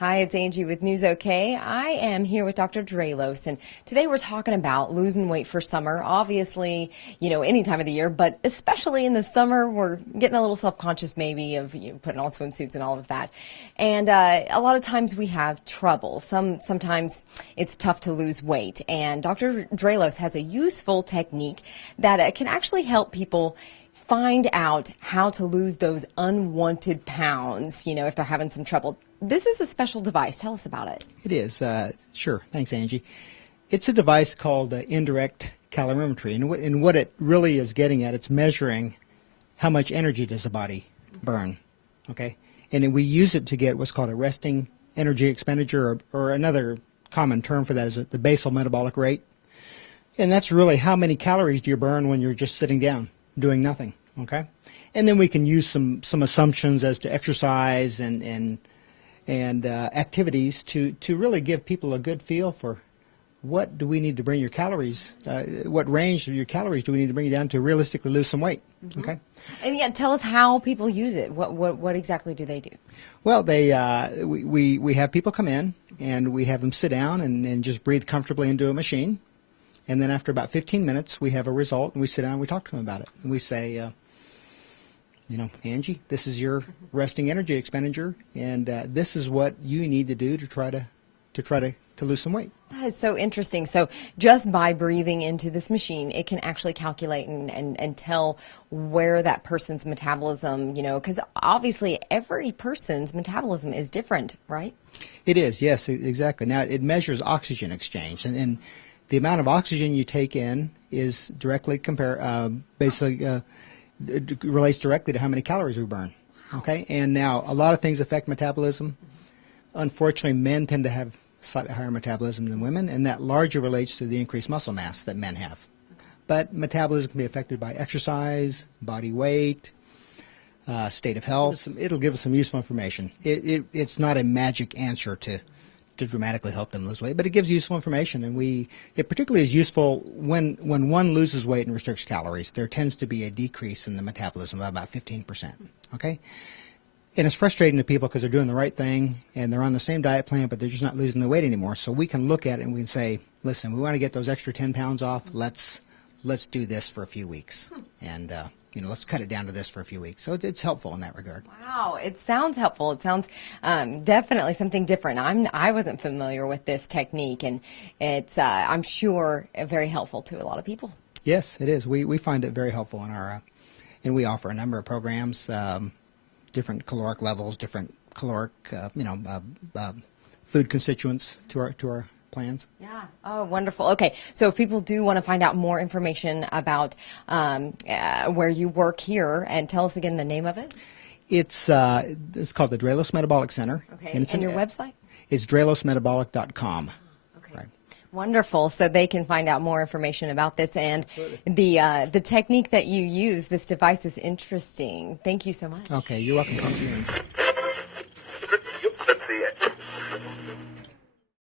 Hi, it's Angie with News OK. I am here with Dr. Dralos, and today we're talking about losing weight for summer. Obviously, any time of the year, but especially in the summer, we're getting a little self-conscious maybe of putting on swimsuits and all of that. And a lot of times we have trouble. Sometimes it's tough to lose weight, and Dr. Dralos has a useful technique that can actually help people find out how to lose those unwanted pounds, if they're having some trouble. This is a special device. Tell us about it. It is. Sure. Thanks, Angie. It's a device called Indirect calorimetry. And what it really is getting at, it's measuring how much energy does the body burn. Okay? And then we use it to get what's called a resting energy expenditure, or another common term for that is the basal metabolic rate. And that's really how many calories do you burn when you're just sitting down doing nothing. Okay? And then we can use some assumptions as to exercise and activities to really give people a good feel for what do we need to bring your calories, what range of your calories do we need to bring you down to realistically lose some weight. Mm-hmm. Okay. And yeah, tell us how people use it. What exactly do they do? Well, we have people come in and we have them sit down and just breathe comfortably into a machine, and then after about 15 minutes we have a result and we sit down and we talk to them about it and we say, Angie, this is your resting energy expenditure, and this is what you need to do to try to lose some weight. That is so interesting. So just by breathing into this machine, it can actually calculate and tell where that person's metabolism, because obviously every person's metabolism is different, right? It is, yes, exactly. Now, it measures oxygen exchange, and the amount of oxygen you take in is directly it relates directly to how many calories we burn. Okay, and now a lot of things affect metabolism. Unfortunately, men tend to have slightly higher metabolism than women, and that largely relates to the increased muscle mass that men have. But metabolism can be affected by exercise, body weight, state of health. It'll give us some useful information. It's not a magic answer to dramatically help them lose weight, but it gives useful information, and it particularly is useful when one loses weight and restricts calories. There tends to be a decrease in the metabolism of about 15%. Okay, and it's frustrating to people because they're doing the right thing and they're on the same diet plan, but they're just not losing the weight anymore. So we can look at it and we can say, listen, we want to get those extra 10 pounds off. Let's do this for a few weeks, and let's cut it down to this for a few weeks. So it's helpful in that regard. Wow, it sounds helpful. It sounds definitely something different. I wasn't familiar with this technique, and it's I'm sure very helpful to a lot of people. Yes, it is. We find it very helpful in our and we offer a number of programs, different caloric levels, different caloric food constituents to our plans. Yeah. Oh, wonderful. Okay. So if people do want to find out more information about where you work here, and tell us again the name of it. It's called the Dralos Metabolic Center. Okay. And your website? It's dralosmetabolic.com. Okay. Right. Wonderful. So they can find out more information about this, and the technique that you use. This device is interesting. Thank you so much. Okay. You're welcome. Thank you.